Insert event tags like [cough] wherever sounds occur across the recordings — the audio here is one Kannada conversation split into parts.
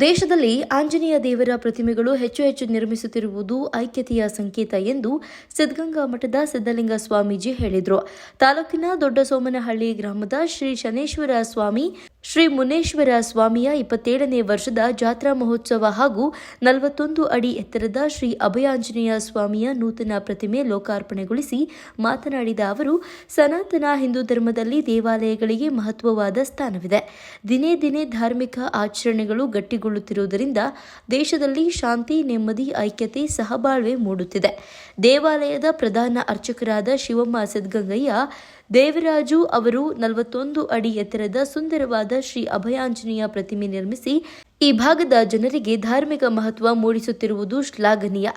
ದೇಶದಲ್ಲಿ ಆಂಜನೇಯ ದೇವರ ಪ್ರತಿಮೆಗಳು ಹೆಚ್ಚು ಹೆಚ್ಚು ನಿರ್ಮಿಸುತ್ತಿರುವುದು ಐಕ್ಯತೆಯ ಸಂಕೇತ ಎಂದು ಸಿದ್ಧಗಂಗಾ ಮಠದ ಸಿದ್ದಲಿಂಗ ಸ್ವಾಮೀಜಿ ಹೇಳಿದರು. ತಾಲೂಕಿನ ದೊಡ್ಡ ಸೋಮನಹಳ್ಳಿ ಗ್ರಾಮದ ಶ್ರೀ ಶನೇಶ್ವರ ಸ್ವಾಮಿ, ಶ್ರೀ ಮುನೇಶ್ವರ ಸ್ವಾಮಿಯ ಇಪ್ಪತ್ತೇಳನೇ ವರ್ಷದ ಜಾತ್ರಾ ಮಹೋತ್ಸವ ಹಾಗೂ ನಲವತ್ತೊಂದು ಅಡಿ ಎತ್ತರದ ಶ್ರೀ ಅಭಯಾಂಜನೇಯ ಸ್ವಾಮಿಯ ನೂತನ ಪ್ರತಿಮೆ ಲೋಕಾರ್ಪಣೆಗೊಳಿಸಿ ಮಾತನಾಡಿದ ಅವರು, ಸನಾತನ ಹಿಂದೂ ಧರ್ಮದಲ್ಲಿ ದೇವಾಲಯಗಳಿಗೆ ಮಹತ್ವವಾದ ಸ್ಥಾನವಿದೆ. ದಿನೇ ದಿನೇ ಧಾರ್ಮಿಕ ಆಚರಣೆಗಳು ಗಟ್ಟಿಗೊಳ್ಳುತ್ತಿರುವುದರಿಂದ ದೇಶದಲ್ಲಿ ಶಾಂತಿ ನೆಮ್ಮದಿ ಐಕ್ಯತೆ ಸಹಬಾಳ್ವೆ ಮೂಡುತ್ತಿದೆ. ದೇವಾಲಯದ ಪ್ರಧಾನ ಅರ್ಚಕರಾದ ಶಿವಮ್ಮ ಸಿದ್ಧಗಂಗಯ್ಯ ದೇವರಾಜು ಅವರು ನಲವತ್ತೊಂದು ಅಡಿ ಎತ್ತರದ ಸುಂದರವಾದ ಶ್ರೀ ಅಭಯಾಂಜನೇಯ ಪ್ರತಿಮೆ ನಿರ್ಮಿಸಿ ಈ ಭಾಗದ ಜನರಿಗೆ ಧಾರ್ಮಿಕ ಮಹತ್ವ ಮೂಡಿಸುತ್ತಿರುವುದು ಶ್ಲಾಘನೀಯ.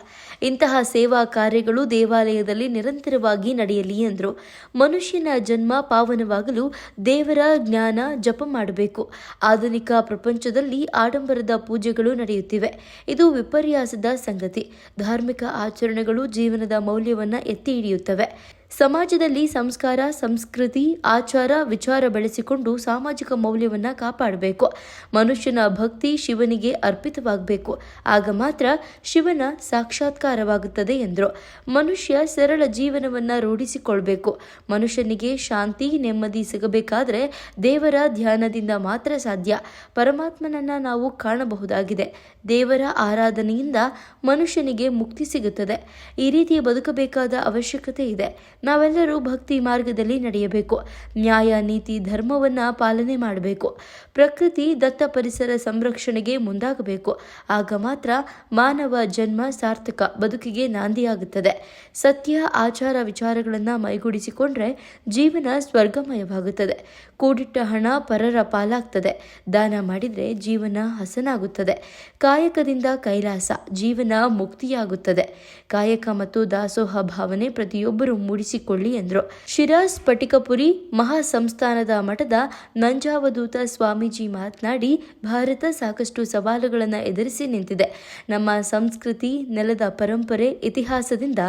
ಇಂತಹ ಸೇವಾ ಕಾರ್ಯಗಳು ದೇವಾಲಯದಲ್ಲಿ ನಿರಂತರವಾಗಿ ನಡೆಯಲಿ ಎಂದರು. ಮನುಷ್ಯನ ಜನ್ಮ ಪಾವನವಾಗಲು ದೇವರ ಜ್ಞಾನ ಜಪ ಮಾಡಬೇಕು. ಆಧುನಿಕ ಪ್ರಪಂಚದಲ್ಲಿ ಆಡಂಬರದ ಪೂಜೆಗಳು ನಡೆಯುತ್ತಿವೆ. ಇದು ವಿಪರ್ಯಾಸದ ಸಂಗತಿ. ಧಾರ್ಮಿಕ ಆಚರಣೆಗಳು ಜೀವನದ ಮೌಲ್ಯವನ್ನು ಎತ್ತಿ ಹಿಡಿಯುತ್ತವೆ. ಸಮಾಜದಲ್ಲಿ ಸಂಸ್ಕಾರ, ಸಂಸ್ಕೃತಿ, ಆಚಾರ, ವಿಚಾರ ಬೆಳೆಸಿಕೊಂಡು ಸಾಮಾಜಿಕ ಮೌಲ್ಯವನ್ನು ಕಾಪಾಡಬೇಕು. ಮನುಷ್ಯನ ಭಕ್ತಿ ಶಿವನಿಗೆ ಅರ್ಪಿತವಾಗಬೇಕು. ಆಗ ಮಾತ್ರ ಶಿವನ ಸಾಕ್ಷಾತ್ಕಾರವಾಗುತ್ತದೆ ಎಂದರು. ಮನುಷ್ಯ ಸರಳ ಜೀವನವನ್ನು ರೂಢಿಸಿಕೊಳ್ಬೇಕು. ಮನುಷ್ಯನಿಗೆ ಶಾಂತಿ, ನೆಮ್ಮದಿ ಸಿಗಬೇಕಾದರೆ ದೇವರ ಧ್ಯಾನದಿಂದ ಮಾತ್ರ ಸಾಧ್ಯ. ಪರಮಾತ್ಮನನ್ನು ನಾವು ಕಾಣಬಹುದಾಗಿದೆ. ದೇವರ ಆರಾಧನೆಯಿಂದ ಮನುಷ್ಯನಿಗೆ ಮುಕ್ತಿ ಸಿಗುತ್ತದೆ. ಈ ರೀತಿ ಬದುಕಬೇಕಾದ ಅವಶ್ಯಕತೆ ಇದೆ. ನಾವೆಲ್ಲರೂ ಭಕ್ತಿ ಮಾರ್ಗದಲ್ಲಿ ನಡೆಯಬೇಕು. ನ್ಯಾಯ, ನೀತಿ, ಧರ್ಮವನ್ನು ಪಾಲನೆ ಮಾಡಬೇಕು. ಪ್ರಕೃತಿ, ದತ್ತ ಪರಿಸರ ಸಂರಕ್ಷಣೆಗೆ ಮುಂದಾಗಬೇಕು. ಆಗ ಮಾತ್ರ ಮಾನವ ಜನ್ಮ ಸಾರ್ಥಕ ಬದುಕಿಗೆ ನಾಂದಿಯಾಗುತ್ತದೆ. ಸತ್ಯ, ಆಚಾರ ವಿಚಾರಗಳನ್ನು ಮೈಗೂಡಿಸಿಕೊಂಡ್ರೆ ಜೀವನ ಸ್ವರ್ಗಮಯವಾಗುತ್ತದೆ. ಕೂಡಿಟ್ಟ ಹಣ ಪರರ ಪಾಲಾಗ್ತದೆ. ದಾನ ಮಾಡಿದರೆ ಜೀವನ ಹಸನಾಗುತ್ತದೆ. ಕಾಯಕದಿಂದ ಕೈಲಾಸ ಜೀವನ ಮುಕ್ತಿಯಾಗುತ್ತದೆ. ಕಾಯಕ ಮತ್ತು ದಾಸೋಹ ಭಾವನೆ ಪ್ರತಿಯೊಬ್ಬರು ಮೂಡಿಸಿಕೊಳ್ಳಿ ಎಂದರು. ಶಿರಾಸ್ ಸ್ಫಟಿಕಪುರಿ ಮಹಾ ಸಂಸ್ಥಾನದ ಮಠದ ನಂಜಾವಧೂತ ಸ್ವಾಮೀಜಿ ಮಾತನಾಡಿ, ಭಾರತ ಸಾಕಷ್ಟು ಸವಾಲುಗಳನ್ನು ಎದುರಿಸಿ ನಿಂತಿದೆ. ನಮ್ಮ ಸಂಸ್ಕೃತಿ, ನೆಲದ ಪರಂಪರೆ, ಇತಿಹಾಸದಿಂದ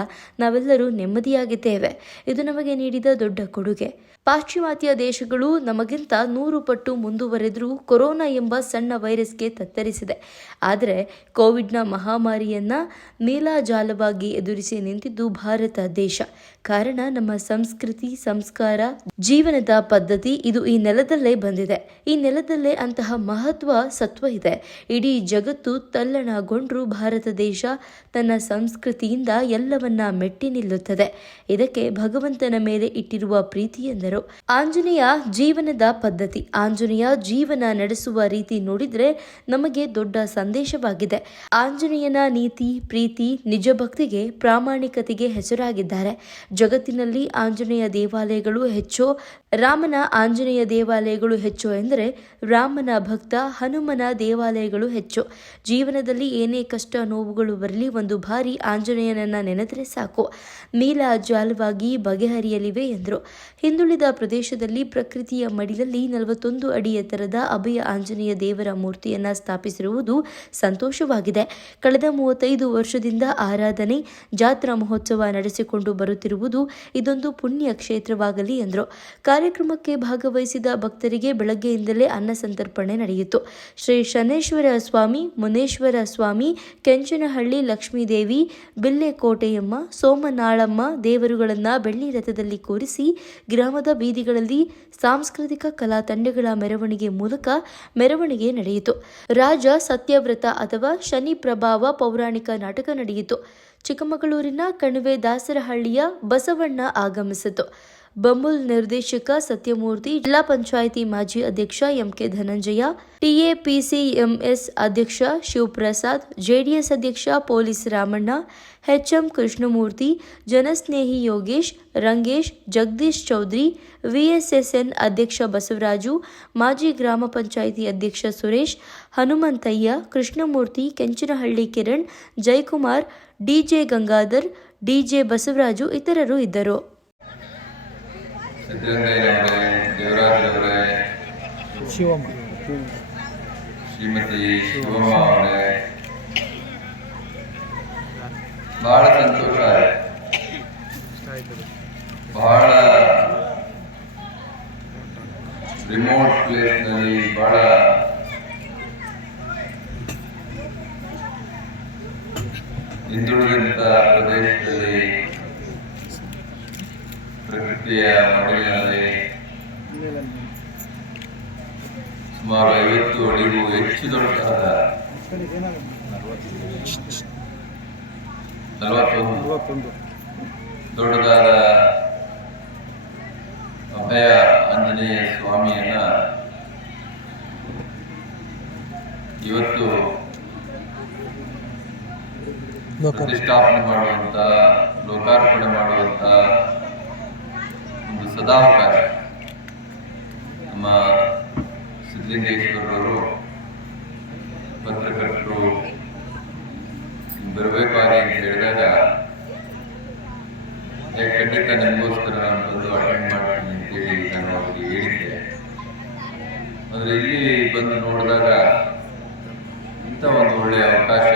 ನಾವೆಲ್ಲರೂ ನೆಮ್ಮದಿಯಾಗಿದ್ದೇವೆ. ಇದು ನಮಗೆ ನೀಡಿದ ದೊಡ್ಡ ಕೊಡುಗೆ. ಪಾಶ್ಚಿಮಾತ್ಯ ದೇಶಗಳು ನಮಗಿಂತ ನೂರು ಪಟ್ಟು ಮುಂದುವರೆದರೂ ಕೊರೋನಾ ಎಂಬ ಸಣ್ಣ ವೈರಸ್ಗೆ ತತ್ತರಿಸಿದೆ. ಆದರೆ ಕೋವಿಡ್ನ ಮಹಾಮಾರಿಯನ್ನ ನೀಲಾಜಾಲವಾಗಿ ಎದುರಿಸಿ ನಿಂತಿದ್ದು ಭಾರತ ದೇಶ. ಕಾರಣ ನಮ್ಮ ಸಂಸ್ಕೃತಿ, ಸಂಸ್ಕಾರ, ಜೀವನದ ಪದ್ಧತಿ ಇದು ಈ ನೆಲದಲ್ಲೇ ಬಂದಿದೆ. ಈ ನೆಲದಲ್ಲೇ ಅಂತಹ ಮಹತ್ವ, ಸತ್ವ ಇದೆ. ಇಡೀ ಜಗತ್ತು ತಲ್ಲಣಗೊಂಡ್ರೂ ಭಾರತ ದೇಶ ತನ್ನ ಸಂಸ್ಕೃತಿಯಿಂದ ಎಲ್ಲವನ್ನ ಮೆಟ್ಟಿ ನಿಲ್ಲುತ್ತದೆ. ಇದಕ್ಕೆ ಭಗವಂತನ ಮೇಲೆ ಇಟ್ಟಿರುವ ಪ್ರೀತಿ ಎಂದರು. ಆಂಜನೇಯ ಜೀವನದ ಪದ್ಧತಿ. ಆಂಜನೇಯ ಜೀವನ ನಡೆಸುವ ರೀತಿ ನೋಡಿದ್ರೆ ನಮಗೆ ದೊಡ್ಡ ಸಂದೇಶವಾಗಿದೆ. ಆಂಜನೇಯನ ನೀತಿ, ಪ್ರೀತಿ ನಿಜ ಭಕ್ತಿಗೆ ಪ್ರಾಮಾಣಿಕತೆಗೆ ಹೆಸರಾಗಿದ್ದಾರೆ. ಜಗತ್ತಿನಲ್ಲಿ ಆಂಜನೇಯ ದೇವಾಲಯಗಳು ಹೆಚ್ಚೋ, ರಾಮನ ಆಂಜನೇಯ ದೇವಾಲಯಗಳು ಹೆಚ್ಚು ಎಂದರೆ ರಾಮನ ಭಕ್ತ ಹನುಮನ ದೇವಾಲಯಗಳು ಹೆಚ್ಚು. ಜೀವನದಲ್ಲಿ ಏನೇ ಕಷ್ಟ ನೋವುಗಳು ಬರಲಿ, ಒಂದು ಬಾರಿ ಆಂಜನೇಯನನ್ನ ನೆನೆದರೆ ಸಾಕು. ನೀಲ ಜಾಲವಾಗಿ ಬಗೆಹರಿಯಲಿವೆ ಎಂದರು. ಹಿಂದುಳಿದ ಪ್ರದೇಶದಲ್ಲಿ ಪ್ರಕೃತಿಯ ಮಡಿಲಲ್ಲಿ ನಲವತ್ತೊಂದು ಅಡಿ ಎತ್ತರದ ಅಭಯ ಆಂಜನೇಯ ದೇವರ ಮೂರ್ತಿಯನ್ನ ಸ್ಥಾಪಿಸಿರುವುದು ಸಂತೋಷವಾಗಿದೆ. ಕಳೆದ ಮೂವತ್ತೈದು ವರ್ಷದಿಂದ ಆರಾಧನೆ, ಜಾತ್ರಾ ಮಹೋತ್ಸವ ನಡೆಸಿಕೊಂಡು ಬರುತ್ತಿರುವುದು ಇದೊಂದು ಪುಣ್ಯ ಕ್ಷೇತ್ರವಾಗಲಿ ಎಂದರು ಕಾರ್ಯಕ್ರಮಕ್ಕೆ ಭಾಗವಹಿಸಿದ ಭಕ್ತರಿಗೆ ಬೆಳಗ್ಗೆಯಿಂದಲೇ ಅನ್ನ ಸಂತರ್ಪಣೆ ನಡೆಯಿತು. ಶ್ರೀ ಶನೇಶ್ವರ ಸ್ವಾಮಿ, ಮುನೇಶ್ವರ ಸ್ವಾಮಿ, ಕೆಂಚನಹಳ್ಳಿ ಲಕ್ಷ್ಮೀದೇವಿ, ಬಿಲ್ಲೆಕೋಟೆಯಮ್ಮ, ಸೋಮನಾಳಮ್ಮ ದೇವರುಗಳನ್ನ ಬೆಳ್ಳಿ ರಥದಲ್ಲಿ ಕೂರಿಸಿ ಗ್ರಾಮದ ಬೀದಿಗಳಲ್ಲಿ ಸಾಂಸ್ಕೃತಿಕ ಕಲಾ ತಂಡಗಳ ಮೆರವಣಿಗೆ ಮೂಲಕ ಮೆರವಣಿಗೆ ನಡೆಯಿತು. ರಾಜ ಸತ್ಯವ್ರತ ಅಥವಾ ಶನಿ ಪ್ರಭಾವ ಪೌರಾಣಿಕ ನಾಟಕ ನಡೆಯಿತು. ಚಿಕ್ಕಮಗಳೂರಿನ ಕಣಿವೆ ದಾಸರಹಳ್ಳಿಯ ಬಸವಣ್ಣ ಆಗಮಿಸಿತು. ಬಂಬುಲ್ ನಿರ್ದೇಶಕ ಸತ್ಯಮೂರ್ತಿ, ಜಿಲ್ಲಾ ಪಂಚಾಯಿತಿ ಮಾಜಿ ಅಧ್ಯಕ್ಷ ಎಂಕೆ ಧನಂಜಯ, ಟಿಎಪಿಸಿಎಂಎಸ್ ಅಧ್ಯಕ್ಷ ಶಿವಪ್ರಸಾದ್, ಜೆಡಿಎಸ್ ಅಧ್ಯಕ್ಷ ಪೊಲೀಸ್ ರಾಮಣ್ಣ, ಎಚ್ಎಂ ಕೃಷ್ಣಮೂರ್ತಿ, ಜನಸ್ನೇಹಿ ಯೋಗೇಶ್, ರಂಗೇಶ್, ಜಗದೀಶ್ ಚೌಧರಿ, ವಿಎಸ್ಎಸ್ಎನ್ ಅಧ್ಯಕ್ಷ ಬಸವರಾಜು, ಮಾಜಿ ಗ್ರಾಮ ಪಂಚಾಯಿತಿ ಅಧ್ಯಕ್ಷ ಸುರೇಶ್, ಹನುಮಂತಯ್ಯ, ಕೃಷ್ಣಮೂರ್ತಿ, ಕೆಂಚನಹಳ್ಳಿ ಕಿರಣ್, ಜಯಕುಮಾರ್ ಡಿಜೆ ಗಂಗಾಧರ್ ಡಿಜೆ ಬಸವರಾಜು ಇತರರು ಇದ್ದರು. ಬಹಳ ಸಂತೋಷ ಬಹಳ ರಿಮೋಟ್ ಪ್ಲೇಸ್ನಲ್ಲಿ ಬಹಳ ಹಿಂದುಳಿದಂತ ಪ್ರದೇಶದಲ್ಲಿ ಪ್ರಕೃತಿಯ ಮಡಿಲಿನಲ್ಲಿ ಸುಮಾರು ಐವತ್ತು ಅಡಿಗೂ ಹೆಚ್ಚು ದೊಡ್ಡದಾದ ನಲವತ್ತೊಂದು. ದೊಡ್ಡದಾದ ಅಭಯ ಆಂಜನೇಯ ಸ್ವಾಮಿಯನ್ನ ಇವತ್ತು ಪ್ರತಿಷ್ಠಾಪನೆ ಮಾಡುವಂತ, ಲೋಕಾರ್ಪಣೆ ಮಾಡುವಂತ ಒಂದು ಸದಾವಕಾಶ ನಮ್ಮ ಸಿದ್ಧಲಿಂಗೇಶ್ವರರು ಪತ್ರಕರ್ತರು ಬರಬೇಕಾಗಿ ಅಂತ ಹೇಳಿದಾಗ ಖಂಡಿತ ನಿಮಗೋಸ್ಕರ ನಾನು ಬಂದು ಅಟೆಂಡ್ ಮಾಡ್ತೀನಿ ಅಂತೇಳಿ ನಾನು ಅವರಿಗೆ ಹೇಳಿದ್ದೆ. ಆದರೆ ಇಲ್ಲಿ ಬಂದು ನೋಡಿದಾಗ ಇಂಥ ಒಂದು ಒಳ್ಳೆಯ ಅವಕಾಶ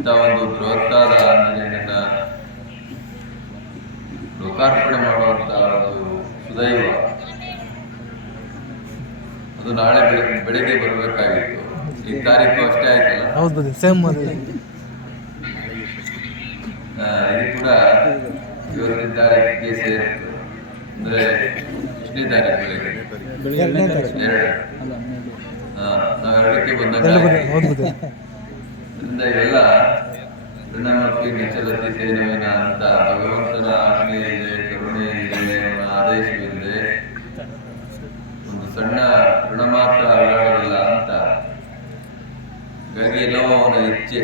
ಇಂಥ ಒಂದು ಬೃಹತ್ತಾದ ಆಂಜನೇಯನ ಲೋಕಾರ್ಪಣೆ ಮಾಡುವಂತಹ ಒಂದು ಸುದೈವ. ಅದು ನಾಳೆ ಬೆಳಿಗ್ಗೆ ಬೆಳಿಗ್ಗೆ ಬರಬೇಕಾಗಿತ್ತು. ಈ ತಾರೀಕು ಅಷ್ಟೇ ಆಯ್ತಲ್ಲ? ಹೌದು ಸೇಮ್ ಇದು ಕೂಡ ಇವತ್ತಿನ ತಾರೀಕಿಗೆ ಸೇರಿತ್ತು. ಅಂದ್ರೆ ಎಷ್ಟನೇ ತಾರೀಕು ಬೆಳಿಗ್ಗೆ? ಎರಡು ಆ, ನಾವು ಎರಡಕ್ಕೆ ಬಂದಾಗ [laughs] ಅದರಿಂದ ಇವೆಲ್ಲ ಪ್ರಣಾಮಕ್ಕೆ ಅಂತ ಭಗವಂತನ ಆಜ್ಞೆ ಇದೆ ಒಂದು ಸಣ್ಣ ಋಣ ಮಾತ್ರ ಅಂತ. ಹಾಗಾಗಿ ಎಲ್ಲವೋ ಅವನ ಇಚ್ಛೆ,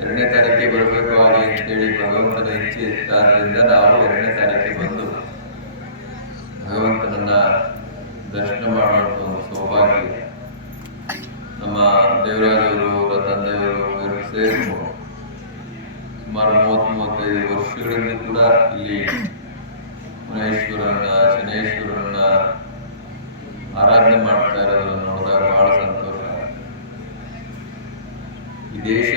ಎರಡನೇ ತಾರೀಕಿಗೆ ಬರಬೇಕು ಹಾಗೆ ಅಂತೇಳಿ ಭಗವಂತನ ಇಚ್ಛೆ ಇತ್ತಾದ್ರಿಂದ ನಾವು ಎರಡನೇ ತಾರೀಕಿಗೆ ಬಂದು ಭಗವಂತನನ್ನ ದರ್ಶನ ಮಾಡುವಂತ ಒಂದು ಸೌಭಾಗ್ಯ. ನಮ್ಮ ದೇವರಾಜವರು ತಂದೆಯವರು ಸೇರಿಕೊಂಡು ಸುಮಾರು ಮೂವತ್ತು ಮೂವತ್ತೈದು ವರ್ಷಗಳಿಂದ ಕೂಡ ಇಲ್ಲಿ ಮುನೇಶ್ವರನ್ನ, ಶನೇಶ್ವರನ್ನ ಆರಾಧನೆ ಮಾಡ್ತಾ ಇರೋದನ್ನು ನೋಡಿದಾಗ ಬಹಳ ಸಂತೋಷ. ಈ ದೇಶ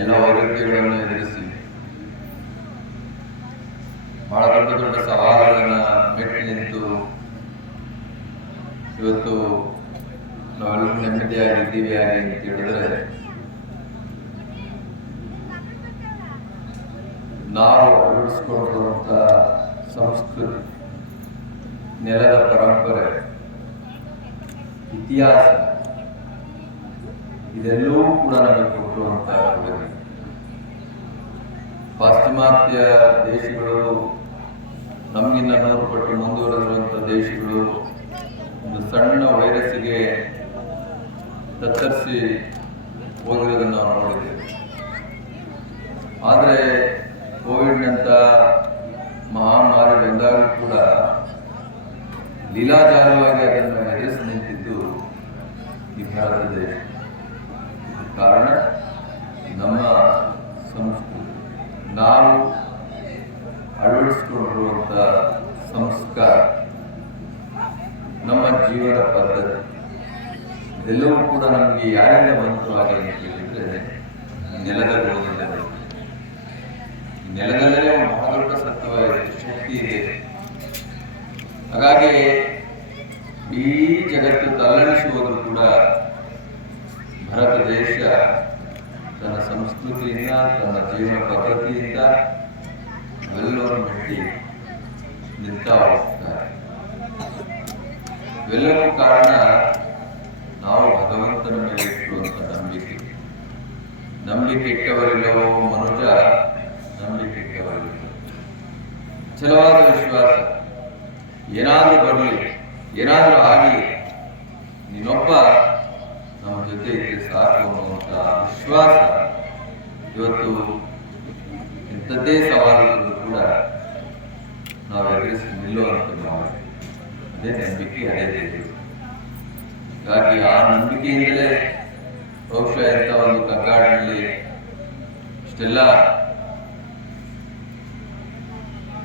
ಎಲ್ಲ ವೈರುಧ್ಯಗಳನ್ನು ಎದುರಿಸಿ, ಬಹಳ ದೊಡ್ಡ ದೊಡ್ಡ ಸವಾಲುಗಳನ್ನ ಮೆಟ್ಟಿ ನಿಂತು ಇವತ್ತು ನಾವೆಲ್ಲರೂ ನೆಮ್ಮದಿಯಾಗಿದ್ದೀವಿ ಹಾಗೆ ಅಂತ ಹೇಳಿದ್ರೆ ನಾವು ಅಳವಡಿಸ್ಕೊಂಡಿರುವಂತ ಸಂಸ್ಕೃತಿ ನೆಲದ ಪರಂಪರೆ, ಇತಿಹಾಸ, ಇದೆಲ್ಲವೂ ಕೂಡ ನಮಗೆ ಕೊಟ್ಟಿರುವಂತ ಕೊಡುಗೆ ಪಾಶ್ಚಿಮಾತ್ಯ ದೇಶಗಳು, ನಮಗಿನ್ನ ನೂರು ಪಟ್ಟು ಮುಂದುವರೆದಿರುವಂಥ ದೇಶಗಳು, ಒಂದು ಸಣ್ಣ ವೈರಸ್ಸಿಗೆ ತತ್ತರಿಸಿ ಹೋಗಿರೋದನ್ನು ನಾವು ನೋಡಿದ್ದೇವೆ ಆದರೆ ಕೋವಿಡ್ನಂಥ ಮಹಾಮಾರಿ ಬಂದಾಗಲೂ ಕೂಡ ಲೀಲಾಜಾಲವಾಗಿ ಅದನ್ನು ಎದುರಿಸಿ ನಿಂತಿದ್ದು ಈ ಭಾರತ ಕಾರಣ ನಮ್ಮ ಸಂಸ್ಕೃತಿ. ನಾವು ಅಳವಡಿಸಿಕೊಂಡಿರುವಂಥ ಸಂಸ್ಕಾರ ನಮ್ಮ ಜೀವನ ಪದ್ಧತಿ. ಇದೆಲ್ಲವೂ ಕೂಡ ನಮಗೆ ಯಾರಿಂದ ಬಂತು ಹಾಗೆ ಅಂತ ಹೇಳಿದ್ರೆ ನೆಲದ ಬಂತು. ನೆಲದಲ್ಲೇ ಒಂದು ಬಹಳ ದೊಡ್ಡ ಸತ್ವ ಇದೆ ಶಕ್ತಿ ಇದೆ ಹಾಗಾಗಿ ಈ ಜಗತ್ತು ತಲ್ಲಣಿಸುವುದು ಕೂಡ ಭಾರತ ದೇಶ ತನ್ನ ಸಂಸ್ಕೃತಿಯಿಂದ, ತನ್ನ ಜೀವನ ಪದ್ಧತಿಯಿಂದ ಎಲ್ಲರ ಮಟ್ಟಿ ನಿಂತ ಹೋಗ್ತಾರೆ ಇವೆಲ್ಲವೂ ಕಾರಣ ನಾವು ಭಗವಂತನ ಮೇಲೆ ಇಟ್ಟಿರುವಂತ ನಂಬಿಕೆ. ನಂಬಿಕೆ ಇಟ್ಟವರಿಲ್ಲವೋ ಮನುಜ, ನಂಬಿಕೆ ಇಟ್ಟವರಿಲ್ಲ. ಛಲವಾದ ವಿಶ್ವಾಸ. ಏನಾದರೂ ಬರಲಿ, ಏನಾದರೂ ಆಗಲಿ, ನೀನೊಬ್ಬ ನಮ್ಮ ಜೊತೆ ಇದ್ರೆ ಸಾಕು ಅನ್ನುವಂಥ ವಿಶ್ವಾಸ. ಇವತ್ತು ಇಂಥದ್ದೇ ಸವಾಲುಗಳನ್ನು ಕೂಡ ನಾವು ಎದುರಿಸಿ ನಿಲ್ಲುವಂತ ನಾವು. ಅದೇ ನಂಬಿಕೆ, ಅದೇ ದೇವರು ಹಾಗಾಗಿ ಆ ನಂಬಿಕೆಯಿಂದಲೇ ಬಹುಶಃ ಇಂಥ ಒಂದು ಕಗ್ಗಾಡಿನಲ್ಲಿ ಇಷ್ಟೆಲ್ಲ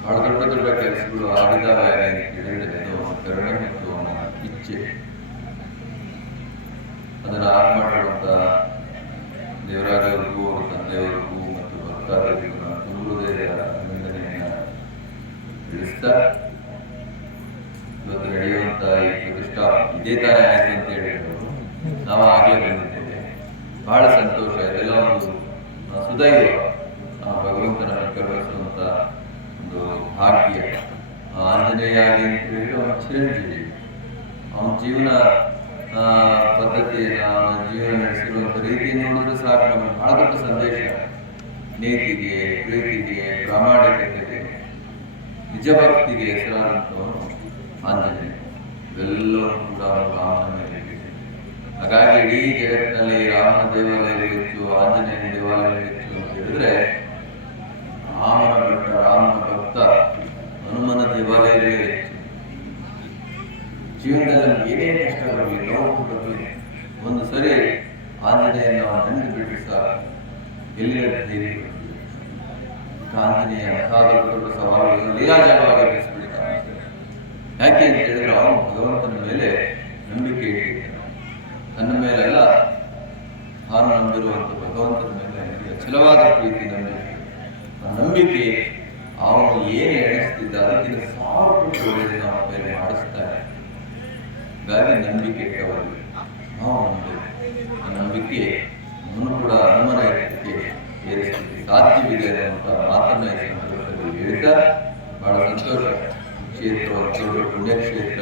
ಬಹಳ ದೊಡ್ಡ ದೊಡ್ಡ ಕೆಲಸಗಳು ಆಗಿದ್ದಾವೆ ಅಂತ ಹೇಳಿದ್ರೆ ಕರುಣೆ ಮತ್ತು ಅವನ ಇಚ್ಛೆ. ಅದನ್ನು ಆಗ ಮಾಡಿರುವಂಥ ದೇವರಾಜವ್ರಿಗೂ ಅವರ ತಂದೆಯವರಿಗೂ ಮತ್ತು ಭಕ್ತಾದಿಗಳಿಗೂ ನಾನು ತುಂಬುವುದೇ ಅಭಿನಂದನೆಯನ್ನು ತಿಳಿಸ್ತಾ ಇವತ್ತು ನಡೆಯುವಂತ ಈ ಪ್ರತಿಷ್ಠಾ ಇದೇ ಆಯ್ತು ಅಂತ ಹೇಳಿದ್ರು ನಾವು ಹಾಗೆ ಬಂದಿದ್ದೇವೆ. ಬಹಳ ಸಂತೋಷ ಇದೆಲ್ಲ ಒಂದು ಆ, ಭಗವಂತನ ಕರುಣಿಸುವಂತ ಒಂದು ಭಾಗ್ಯ. ಆಂಜನೇಯ ಅಂತ ಹೇಳಿ ಅವನ ಚಿರಂಜೀವಿ. ಅವನ ಜೀವನ ಆ, ಪದ್ಧತಿಯ ಅವನ ಜೀವನ ನಡೆಸಿರುವಂತ ರೀತಿ ನೋಡಿದ್ರೆ ಸಾಕು. ನಮಗೆ ಬಹಳ ದೊಡ್ಡ ಸಂದೇಶ. ನೀತಿಗೆ ಪ್ರೀತಿಗೆ ಪ್ರಾಮಾಣಿಕತೆಗೆ ನಿಜ ಭಕ್ತಿಗೆ ಹೆಸರಾದಂಥವನು ಆಂಜನೇಯ ಇವೆಲ್ಲವೂ ಕೂಡ ರಾಮನ ಹಾಗಾಗಿ ಇಡೀ ಜಗತ್ತಿನಲ್ಲಿ ರಾಮನ ದೇವಾಲಯ ಇತ್ತು, ಆಂಜನೇಯ ದೇವಾಲಯ ಇತ್ತು ಅಂತ ಹೇಳಿದ್ರೆ, ರಾಮನ ಭಕ್ತ ರಾಮನ ಭಕ್ತ ಹನುಮನ ದೇವಾಲಯವೇ ಇತ್ತು. ಜೀವನದಲ್ಲಿ ಏನೇ ಕಷ್ಟ ಬರಲಿ ನೋವು ಒಂದು ಸರಿ ಆಂಜನೇಯ ನಾವು ನೆನಪು ಬಿಟ್ಟು ಸಾಕು. ಎಲ್ಲಿ ಬರ್ತದೆ. ಆಂಜನೇಯ ಅಂತಹ ದೊಡ್ಡ ದೊಡ್ಡ ಸವಾಲುಗಳನ್ನು ಲೀಲಾಜಾಲವಾಗಿ ಎದುರಿಸ್ಬಿಡ್ತಾನೆ ಯಾಕೆ ಅಂತ ಹೇಳಿದ್ರೆ ಅವನು ಭಗವಂತನ ಮೇಲೆ ನಂಬಿಕೆ ಇಟ್ಟಿದ್ದಾನೆ ತನ್ನ ಮೇಲೆಲ್ಲ ತಾನು ನಂಬಿರುವಂತ ಭಗವಂತನ ಮೇಲೆ ಅವನಿಗೆ ಅಚಲವಾದ ಪ್ರೀತಿ ನಂಬಿಕೆ ನಂಬಿಕೆ ಅವನು ಏನು ಎಣಿಸ್ತಿದ್ದ ಅದಕ್ಕಿಂತ ಸಾವಿರ ಪಟ್ಟು ಒಳ್ಳೆಯದನ್ನ ಅವನ ಮೇಲೆ ಮಾಡಿಸ್ತಾನೆ ಹಾಗಾಗಿ ನಂಬಿಕೆ ಇಟ್ಟವರು ನಾವು ನಂಬಬೇಕು ಆ ನಂಬಿಕೆ ನಮ್ಮನ್ನು ಕೂಡ ಹನುಮನ ಎತ್ತಕ್ಕೆ ಏರಿಸಲಿಕ್ಕೆ ಸಾಧ್ಯವಿದೆ ಅಂತ ಮಾತನ್ನ ಈ ಹೇಳ್ತಾ ಬಹಳ ಸಂತೋಷ. ಕ್ಷೇತ್ರ, ಪುಣ್ಯಕ್ಷೇತ್ರ